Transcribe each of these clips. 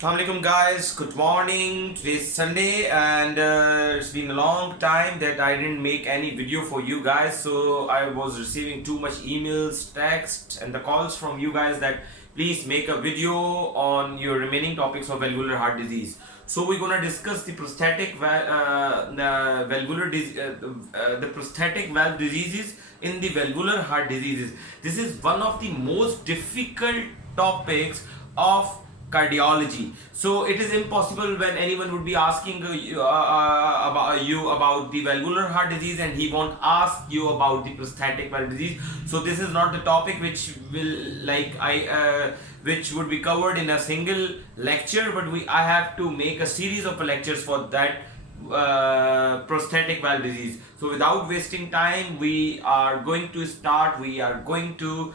Assalamualaikum guys, good morning. Today's Sunday and it's been a long time that I didn't make any video for you guys, so I was receiving too much emails, texts and the calls from you guys that please make a video on your remaining topics of valvular heart disease. So we're gonna discuss the the prosthetic valve diseases in the valvular heart diseases. This is one of the most difficult topics of cardiology. So it is impossible when anyone would be asking about the valvular heart disease and he won't ask you about the prosthetic valve disease. So this is not the topic which which would be covered in a single lecture, but I have to make a series of lectures for that prosthetic valve disease. So without wasting time, we are going to start. We are going to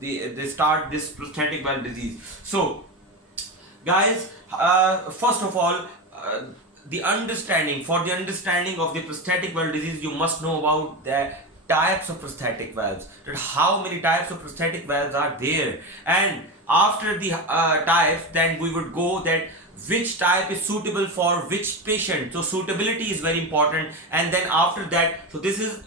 they start this prosthetic valve disease. So guys, first of all, the understanding of the prosthetic valve disease, you must know about the types of prosthetic valves, that how many types of prosthetic valves are there, and after the types, then we would go that which type is suitable for which patient. So suitability is very important. And then after that, so this is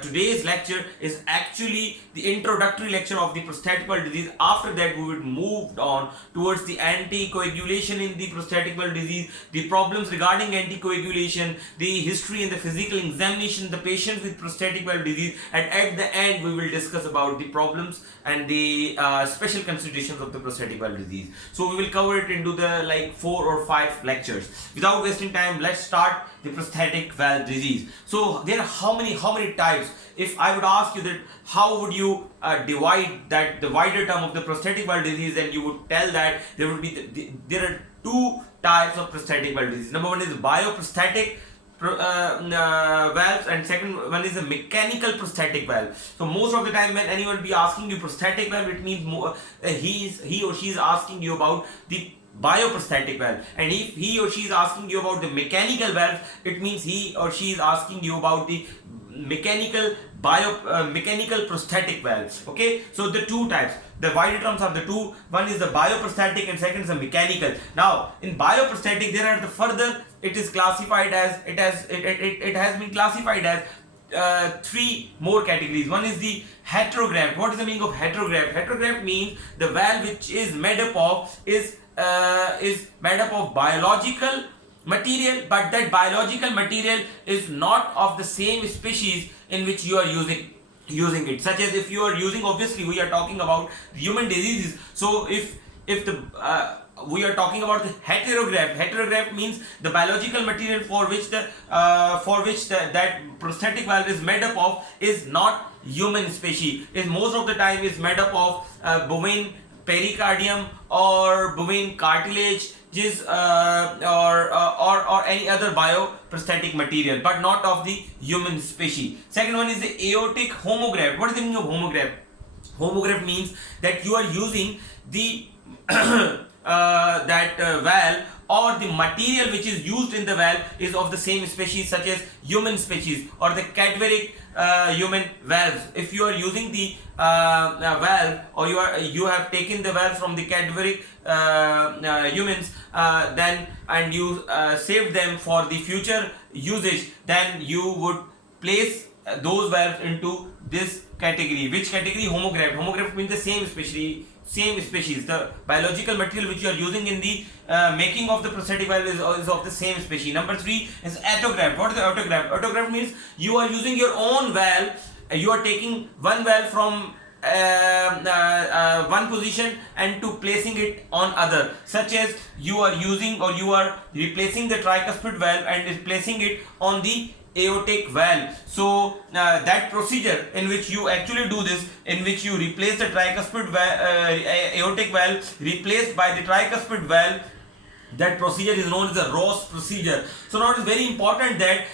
today's lecture is actually the introductory lecture of the prosthetic valve disease. After that, we would move on towards the anticoagulation in the prosthetic valve disease, the problems regarding anticoagulation, the history and the physical examination of the patient with prosthetic valve disease, and at the end we will discuss about the problems and the special considerations of the prosthetic valve disease. So we will cover it into the like 4 or 5 lectures. Without wasting time, let's start the prosthetic valve disease. So there are how many types? If I would ask you that how would you divide that, the wider term of the prosthetic valve disease, then you would tell that there would be there are 2 types of prosthetic valve disease. Number one is bioprosthetic valves, and second one is a mechanical prosthetic valve. So most of the time when anyone be asking you prosthetic valve, it means he or she is asking you about the bioprosthetic valve, and if he or she is asking you about the mechanical valve, it means he or she is asking you about the mechanical prosthetic valve. Okay, so the 2 types, the wider terms are the 2. One is the bioprosthetic and second is the mechanical. Now in bioprosthetic, there are the further, it is classified as it has been classified as 3 more categories. One is the heterograph. What is the meaning of heterograph? Heterograph means the valve which is made up of is made up of biological material, but that biological material is not of the same species in which you are using it. Such as if you are using, obviously we are talking about human diseases. So if the we are talking about the heterograph means the biological material for which that prosthetic valve is made up of is not human species. Is most of the time is made up of bovine pericardium or bovine cartilage, or any other bioprosthetic material, but not of the human species. Second one is the aortic homograph. What is the meaning of homograph? Homograph means that you are using the valve, or the material which is used in the valve is of the same species, such as human species or the cadaveric human valves. If you are using the valve, or you have taken the valve from the cadaveric humans, then and you saved them for the future usage, then you would place those valves into this category. Which category? Homograph. Homograph means the same species. The biological material which you are using in the making of the prosthetic valve is of the same species. Number 3 is autograph. What is the autograph? Autograph means you are using your own valve. You are taking one valve from one position and to placing it on other, such as you are using, or you are replacing the tricuspid valve and is placing it on the aortic valve. So that procedure in which you actually do this, in which you replace the tricuspid aortic valve replaced by the tricuspid valve, that procedure is known as the Ross procedure. So now it is very important that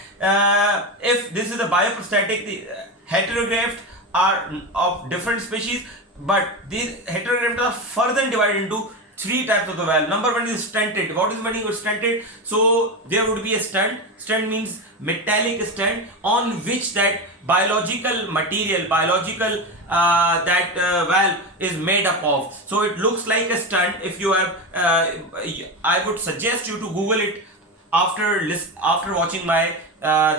if this is a bioprosthetic, the heterographed are of different species, but these heterographed are further divided into 3 types of the valve. Number 1 is stented. What is the meaning of stented? So there would be a stent. Stent means metallic stent on which that biological material, biological valve is made up of. So it looks like a stunt. If you have, I would suggest you to Google it after watching my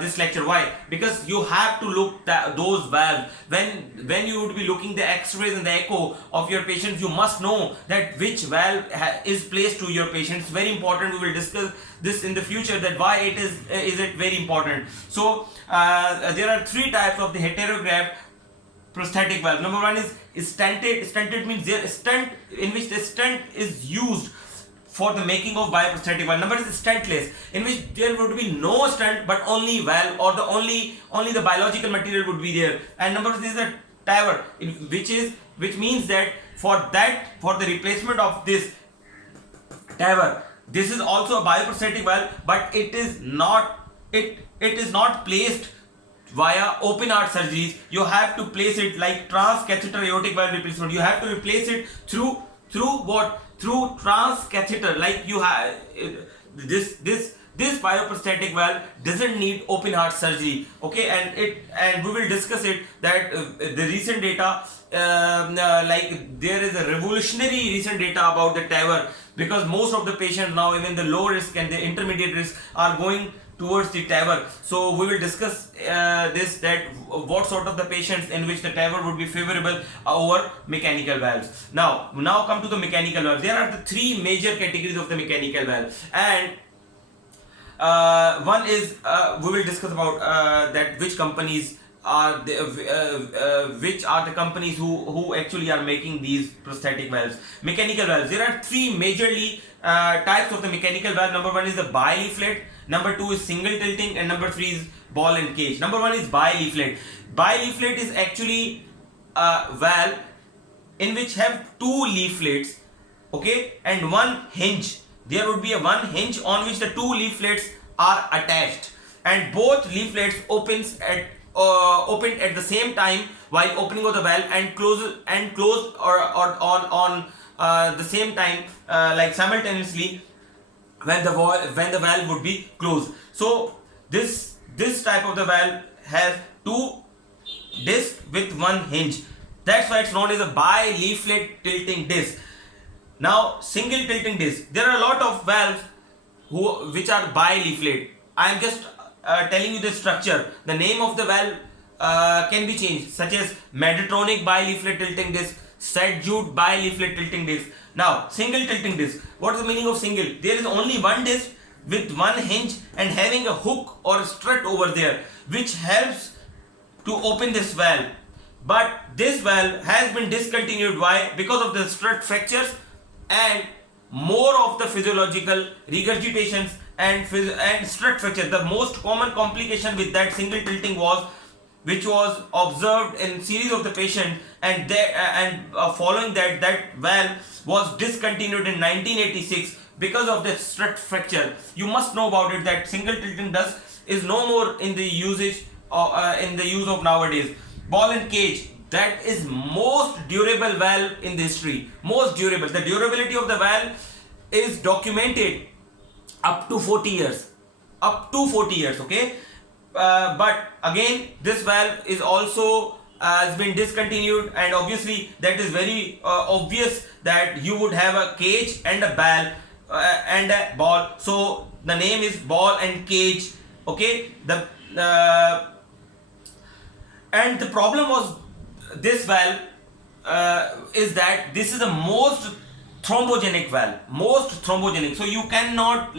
this lecture. Why? Because you have to look those valves. When you would be looking the x-rays and the echo of your patients, you must know that which valve is placed to your patients. Very important. We will discuss this in the future, that why it is it very important. So there are three types of the heterograph prosthetic valve. Number one is stented. Stented means there stent in which the stent is used for the making of bioprosthetic valve. Number is stentless, in which there would be no stent but only valve, or the only the biological material would be there. And number is the TAVR, which means that for the replacement of this TAVR, this is also a bioprosthetic valve, but it is not placed via open heart surgeries. You have to place it like transcatheter aortic valve replacement. You have to replace it through what? Through transcatheter. Like you have this bioprosthetic valve doesn't need open heart surgery. Okay, and we will discuss it, that the recent data, like there is a revolutionary recent data about the TAVR, because most of the patients now, even the low risk and the intermediate risk, are going towards the TAVR. So we will discuss this, that what sort of the patients in which the TAVR would be favorable over mechanical valves. Now come to the mechanical valve. There are the three major categories of the mechanical valve, and one is we will discuss about that which companies are which are the companies who actually are making these prosthetic valves. Mechanical valves. There are three majorly types of the mechanical valve. Number one is the Bi-Leaflet. Number two is single tilting, and number three is ball and cage. Number one is Bi-Leaflet. Bi-Leaflet is actually a valve in which have two leaflets, okay, and one hinge. There would be a one hinge on which the two leaflets are attached, and both leaflets opened at the same time while opening of the valve, and closed or on the same time, like simultaneously, when the valve would be closed. So this type of the valve has two discs with one hinge. That's why it's known as a Bi-Leaflet tilting disc. Now single tilting disc. There are a lot of valves which are Bi-Leaflet. I am just telling you the structure. The name of the valve can be changed, such as Medtronic Bi-Leaflet tilting disc, St. Bi-Leaflet tilting disc. Now single tilting disc. What is the meaning of single? There is only one disc with one hinge and having a hook or a strut over there, which helps to open this valve. But this valve has been discontinued. Why? Because of the strut fractures and more of the physiological regurgitations and strut fracture. The most common complication with that single tilting which was observed in series of the patient, and following that valve was discontinued in 1986 because of the strut fracture. You must know about it, that single tilting disc is no more in the use of nowadays. Ball and cage, that is most durable valve in the history. Most durable. The durability of the valve is documented up to 40 years. Okay. But again, this valve is also has been discontinued, and obviously that is very obvious that you would have a cage and a valve and a ball. So the name is ball and cage. Okay. And the problem was this valve is that this is the most thrombogenic valve. So you cannot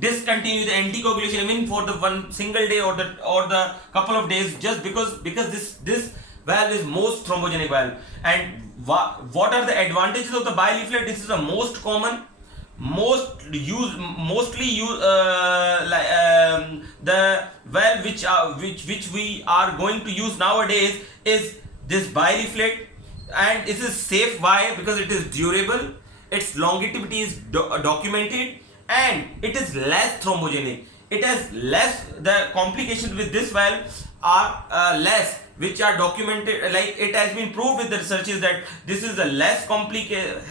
discontinue the anticoagulation even for the one single day or the couple of days, just because this valve is most thrombogenic valve. And what are the advantages of the Bi-Leaflet? This is the most common, mostly used the valve which we are going to use nowadays is this Bi-Leaflet, and it is safe. Why? Because it is durable, its longevity is documented, and it is less thrombogenic. It has less, the complications with this valve are less, which are documented. Like it has been proved with the researches that this is a less complicated.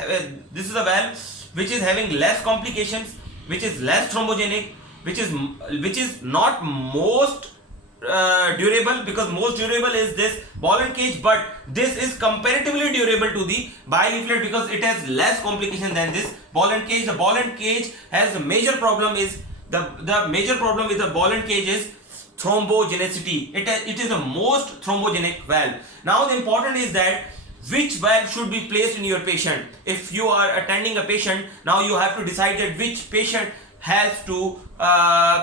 This is a valve which is having less complications, which is less thrombogenic, which is not most durable, because most durable is this ball and cage, but this is comparatively durable to the Bi-Leaflet because it has less complication than this ball and cage. The ball and cage has a major problem is the major problem with the ball and cage is thrombogenicity. It is the most thrombogenic valve. Now the important is that which valve should be placed in your patient. If you are attending a patient, now you have to decide that which patient has to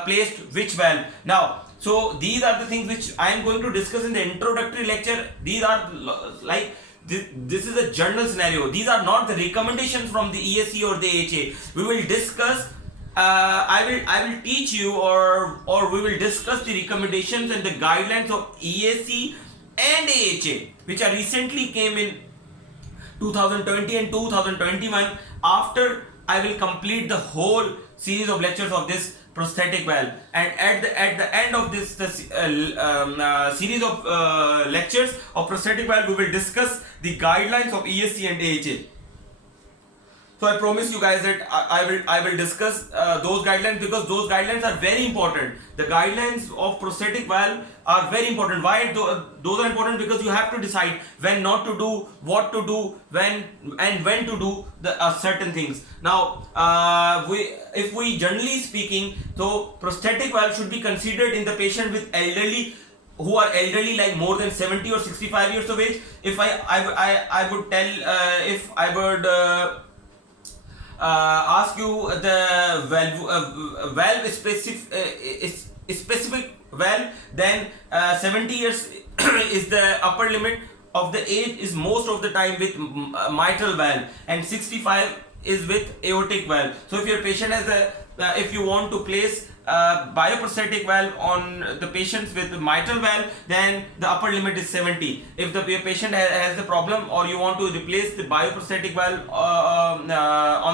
place which valve. Now, so these are the things which I am going to discuss in the introductory lecture. These are like this is a general scenario. These are not the recommendations from the ESC or the AHA. We will discuss. I will teach you or we will discuss the recommendations and the guidelines of ESC and AHA, which are recently came in 2020 and 2021. After I will complete the whole series of lectures of this prosthetic valve, and at the end of this series of lectures of prosthetic valve, we will discuss the guidelines of ESC and AHA. So I promise you guys that I will discuss those guidelines because those guidelines are very important. The guidelines of prosthetic valve are very important. Why those are important? Because you have to decide when not to do, what to do, when to do the certain things. Now, if we generally speaking, so prosthetic valve should be considered in the patient with elderly, who are elderly, like more than 70 or 65 years of age. If I would tell if I would ask you the valve specific valve, then 70 years is the upper limit of the age, is most of the time with mitral valve, and 65 is with aortic valve. So if your patient has a if you want to place bioprosthetic valve on the patients with mitral valve, then the upper limit is 70. If the patient has the problem, or you want to replace the bioprosthetic valve on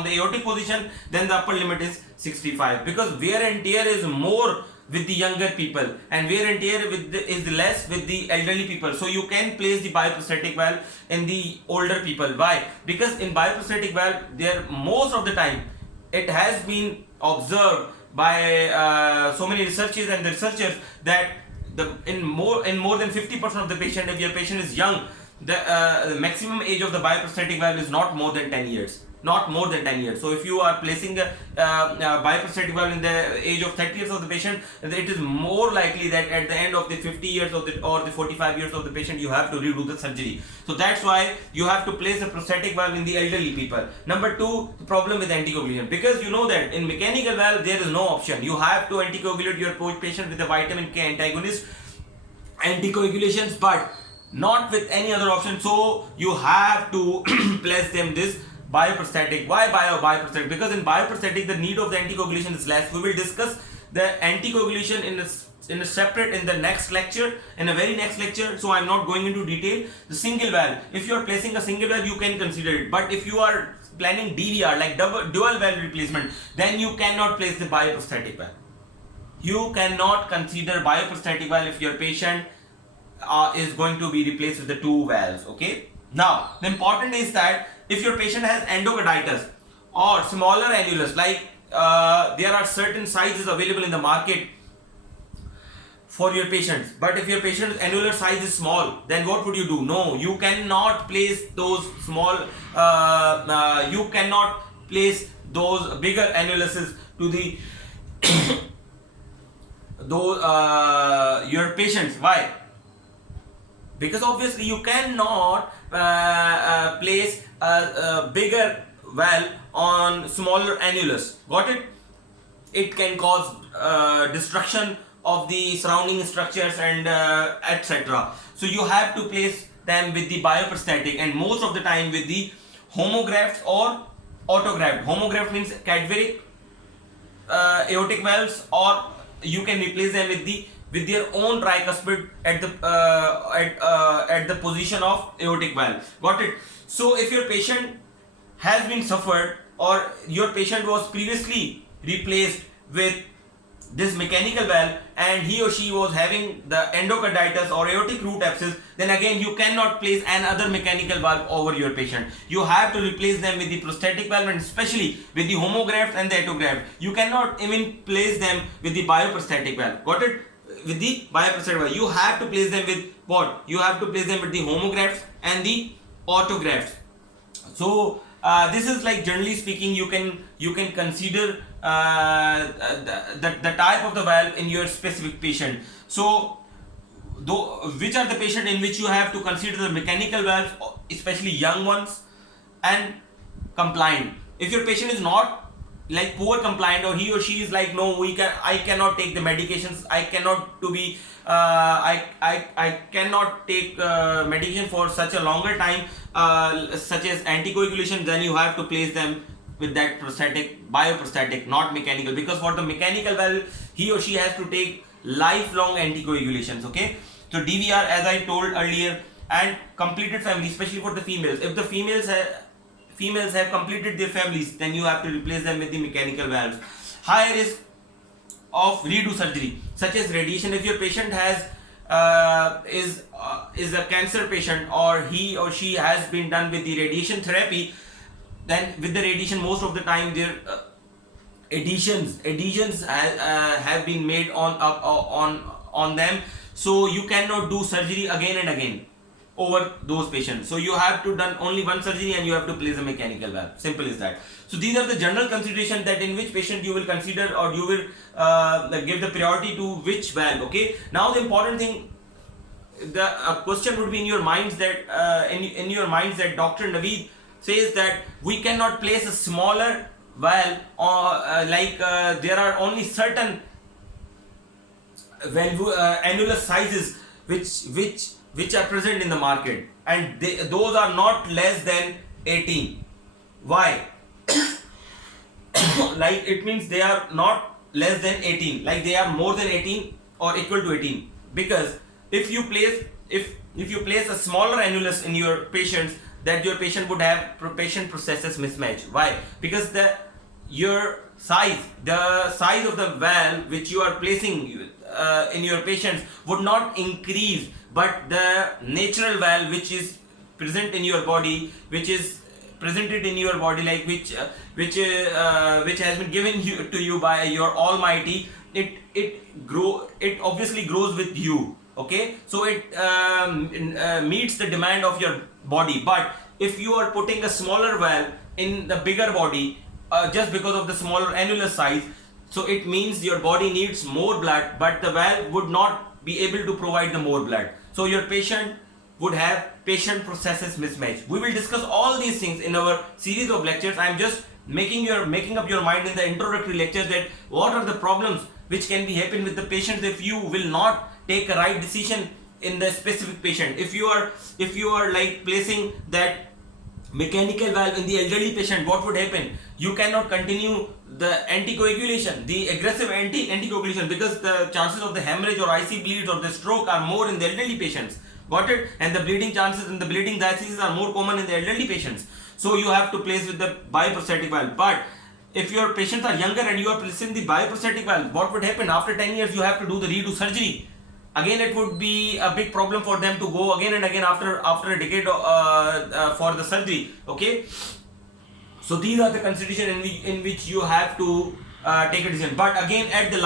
the aortic position, then the upper limit is 65, because wear and tear is more with the younger people and wear and tear is less with the elderly people. So you can place the bioprosthetic valve in the older people. Why? Because in bioprosthetic valve, there most of the time it has been observed by so many researchers and the researchers that in more than 50% of the patient, if your patient is young, the maximum age of the bioprosthetic valve is not more than 10 years. Not more than 10 years. So if you are placing a bioprosthetic valve in the age of 30 years of the patient, it is more likely that at the end of the 50 years of or the 45 years of the patient, you have to redo the surgery. So that's why you have to place a prosthetic valve in the elderly people. Number two, the problem with anticoagulation, because you know that in mechanical valve there is no option. You have to anticoagulate your patient with a vitamin K antagonist, anticoagulations, but not with any other option. So you have to place them this bioprosthetic. Why bioprosthetic? Because in bioprosthetic the need of the anticoagulation is less. We will discuss the anticoagulation in a separate in the next lecture, in a very next lecture. So I'm not going into detail. The single valve, if you are placing a single valve, you can consider it. But if you are planning DVR, like dual valve replacement, then you cannot place the bioprosthetic valve. You cannot consider bioprosthetic valve if your patient is going to be replaced with the two valves. Okay. Now the important is that if your patient has endocarditis or smaller annulus, like there are certain sizes available in the market for your patients, but if your patient's annular size is small, then what would you do? No, you cannot place those small, you cannot place those bigger annuluses to the your patients. Why? Because obviously you cannot place a bigger valve on smaller annulus. Got it? It can cause destruction of the surrounding structures and etc. So you have to place them with the bioprosthetic, and most of the time with the homografts or autograft. Homograft means cadaveric aortic valves, or you can replace them with their own tricuspid at the position of aortic valve. Got it? So if your patient has been suffered, or your patient was previously replaced with this mechanical valve and he or she was having the endocarditis or aortic root abscess, then again you cannot place another mechanical valve over your patient. You have to replace them with the prosthetic valve, and especially with the homograft and the autograft. You cannot even place them with the bioprosthetic valve. Got it? with the bioprosthetic valve. You have to place them with what? You have to place them with the homografts and the autografts. So this is like, generally speaking, you can consider the type of the valve in your specific patient. So which are the patient in which you have to consider the mechanical valves, especially young ones, and compliant. If your patient is not like poor compliant, or he or she is like, no, I cannot take the medications, I cannot take medication for such a longer time, such as anticoagulation, then you have to place them with that bioprosthetic, not mechanical, because for the mechanical valve, he or she has to take lifelong anticoagulations. Okay, so DVR, as I told earlier, and completed family, especially for the females. If the females have completed their families, then you have to replace them with the mechanical valves. High risk of redo surgery, such as radiation. If your patient is a cancer patient, or he or she has been done with the radiation therapy, then with the radiation, most of the time their adhesions have been made on them, so you cannot do surgery again and again over those patients. So you have to done only one surgery and you have to place a mechanical valve. Simple as that. So these are the general considerations that in which patient you will consider, or you will give the priority to which valve. Okay. Now the important thing, the question would be in your minds that in your minds that Dr. Naveed says that we cannot place a smaller valve, or there are only certain annulus sizes which are present in the market, and those are not less than 18. Why? Like, it means they are not less than 18, like they are more than 18 or equal to 18, because if you place a smaller annulus in your patients, that your patient would have patient processes mismatch. Why? Because the size of the valve which you are placing in your patients would not increase, but the natural valve which is present in your body, which is presented in your body, like which has been given to you by your Almighty, it obviously grows with you. Okay, so it meets the demand of your body. But if you are putting a smaller valve in the bigger body, just because of the smaller annulus size, so it means your body needs more blood, but the valve would not be able to provide the more blood. So your patient would have patient processes mismatch. We will discuss all these things in our series of lectures. I am just making up your mind in the introductory lectures that what are the problems which can be happen with the patients if you will not take a right decision in the specific patient. If you are like placing that mechanical valve in the elderly patient, what would happen? You cannot continue the anticoagulation, the aggressive anticoagulation, because the chances of the hemorrhage or IC bleeds or the stroke are more in the elderly patients. Got it? And the bleeding chances and the bleeding diseases are more common in the elderly patients. So you have to place with the bioprosthetic valve. But if your patients are younger and you are placing the bioprosthetic valve, what would happen? After 10 years, you have to do the redo surgery. Again, it would be a big problem for them to go again and again after a decade for the surgery. Okay, so these are the considerations in which you have to take a decision. But again, at the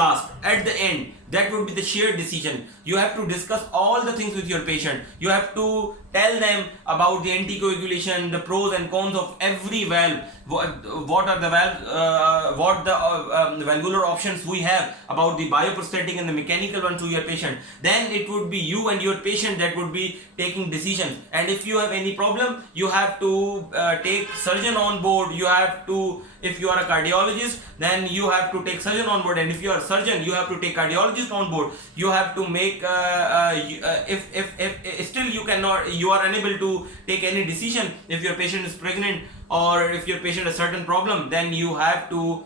end, that would be the shared decision. You have to discuss all the things with your patient. You have to tell them about the anticoagulation, the pros and cons of every valve, what are the valve, what the valvular options we have, about the bioprosthetic and the mechanical one to your patient. Then it would be you and your patient that would be taking decisions. And if you have any problem, you have to take surgeon on board. You have to, if you are a cardiologist, then you have to take surgeon on board, and if you are a surgeon, you have to take cardiologist on board. You have to make if still you are unable to take any decision if your patient is pregnant, or if your patient has certain problem, then you have to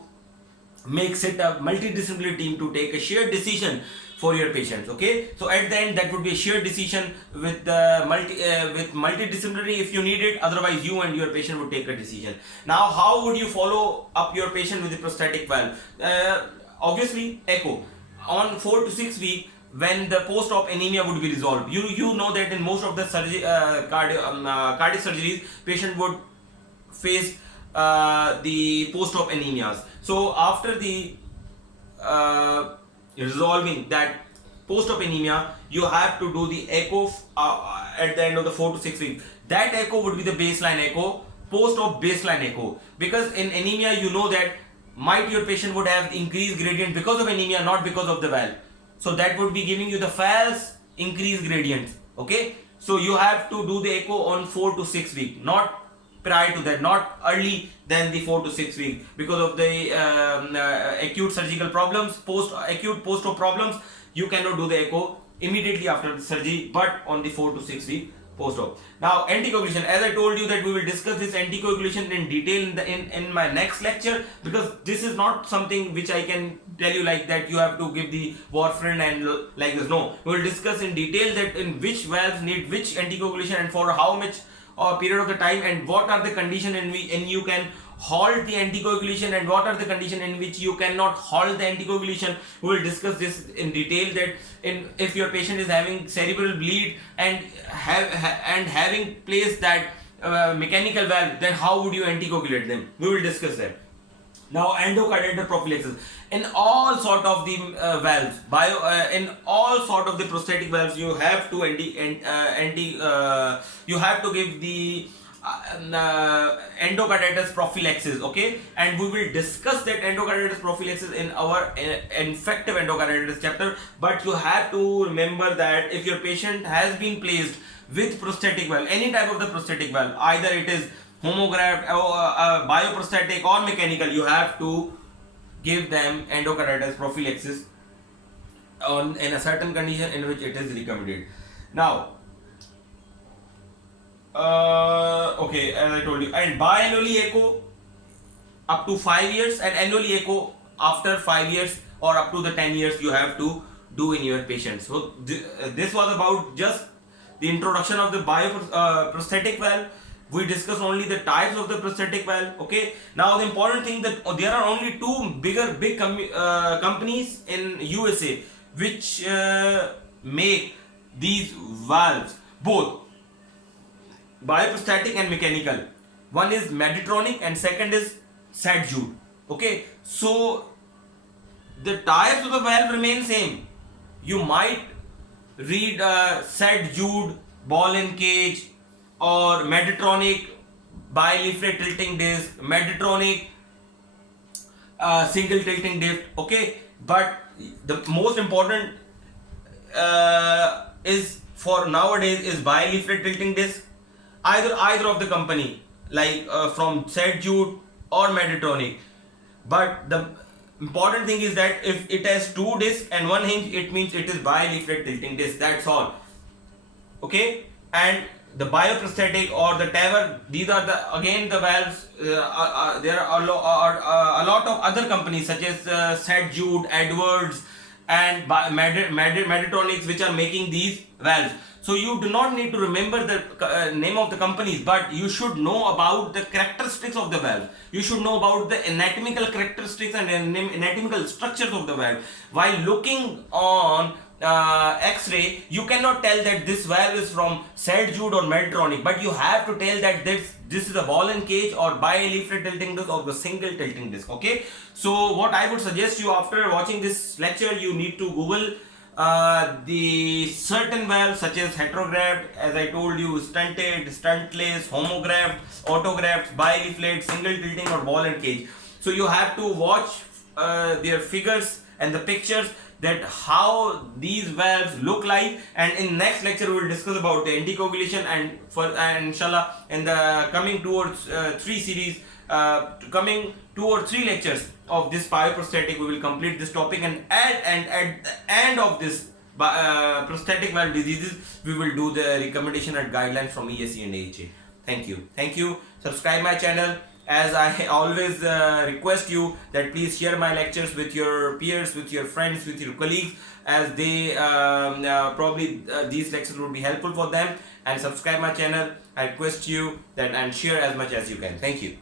set a multidisciplinary team to take a shared decision for your patients. Okay, so at the end, that would be a shared decision with multidisciplinary if you need it. Otherwise, you and your patient would take a decision. Now, how would you follow up your patient with the prosthetic valve? Obviously, echo on 4 to 6 weeks, when the post-op anemia would be resolved. You know that in most of the cardiac surgeries, patient would face the post-op anemias. So after the resolving that post-op anemia, you have to do the echo at the end of the 4 to 6 weeks. That echo would be the baseline echo, post-op baseline echo, because in anemia you know that might your patient would have increased gradient because of anemia, not because of the valve. So that would be giving you the false increased gradient. Okay, so you have to do the echo on 4 to 6 weeks, not prior to that, not early than the 4 to 6 weeks, because of the acute surgical problems, acute post-op problems. You cannot do the echo immediately after the surgery, but on the 4 to 6 week post-op. Now, anticoagulation, as I told you that we will discuss this anticoagulation in detail in my next lecture, because this is not something which I can tell you like that you have to give the warfarin and like this. No, we will discuss in detail that in which valves need which anticoagulation and for how much period of the time, and what are the conditions in which you can halt the anticoagulation and what are the conditions in which you cannot halt the anticoagulation. We will discuss this in detail, that if your patient is having cerebral bleed and having placed that mechanical valve, then how would you anticoagulate them? We will discuss that. Now, endocarditis prophylaxis in all sort of the valves, in all sort of the prosthetic valves, you have to you have to give the endocarditis prophylaxis. Okay, and we will discuss that endocarditis prophylaxis in our infective endocarditis chapter. But you have to remember that if your patient has been placed with prosthetic valve, any type of the prosthetic valve, either it is homographed, bioprosthetic or mechanical, you have to give them endocarditis prophylaxis in a certain condition in which it is recommended. Now, okay, as I told you, and biannually echo up to 5 years, and annually echo after 5 years or up to the 10 years you have to do in your patients. So this was about just the introduction of the prosthetic valve. We discussed only the types of the prosthetic valve. Okay, now the important thing that there are only two big companies in USA which make these valves, both bioprosthetic and mechanical. One is Medtronic and second is St. Jude. Okay, so the types of the valve remain same. You might read St. Jude ball and cage, or Medtronic Bi-Leaflet tilting disc, Medtronic single tilting disc. Okay, but the most important is for nowadays is Bi-Leaflet tilting disc, either of the company, like from St. Jude or Medtronic. But the important thing is that if it has two discs and one hinge, it means it is Bi-Leaflet tilting disc. That's all. Okay, and the bioprosthetic or the TAVR, these are the valves. There are a lot of other companies such as St. Jude, Edwards, and Medtronics, which are making these valves. So you do not need to remember the name of the companies, but you should know about the characteristics of the valve. You should know about the anatomical characteristics and anatomical structures of the valve. While looking on X-ray, you cannot tell that this valve is from St. Jude or Medtronic, but you have to tell that this is a ball and cage or Bi-Leaflet tilting disc or the single tilting disc. Okay, so what I would suggest you, after watching this lecture, you need to Google the certain valves such as Heterograph, as I told you, stunted, stuntless, homographed, autographed, Bi-Leaflet, single tilting or ball and cage. So you have to watch their figures and the pictures, that how these valves look like, and in next lecture we will discuss about the anticoagulation, and inshallah in the coming 2 or 3 series, coming 2 or 3 lectures of this bioprosthetic, we will complete this topic, and at the end of this prosthetic valve diseases, we will do the recommendation and guidelines from ESC and AHA. Thank you. Subscribe my channel. As I always request you that please share my lectures with your peers, with your friends, with your colleagues, as they probably these lectures would be helpful for them. And subscribe my channel. I request you that, and share as much as you can. Thank you.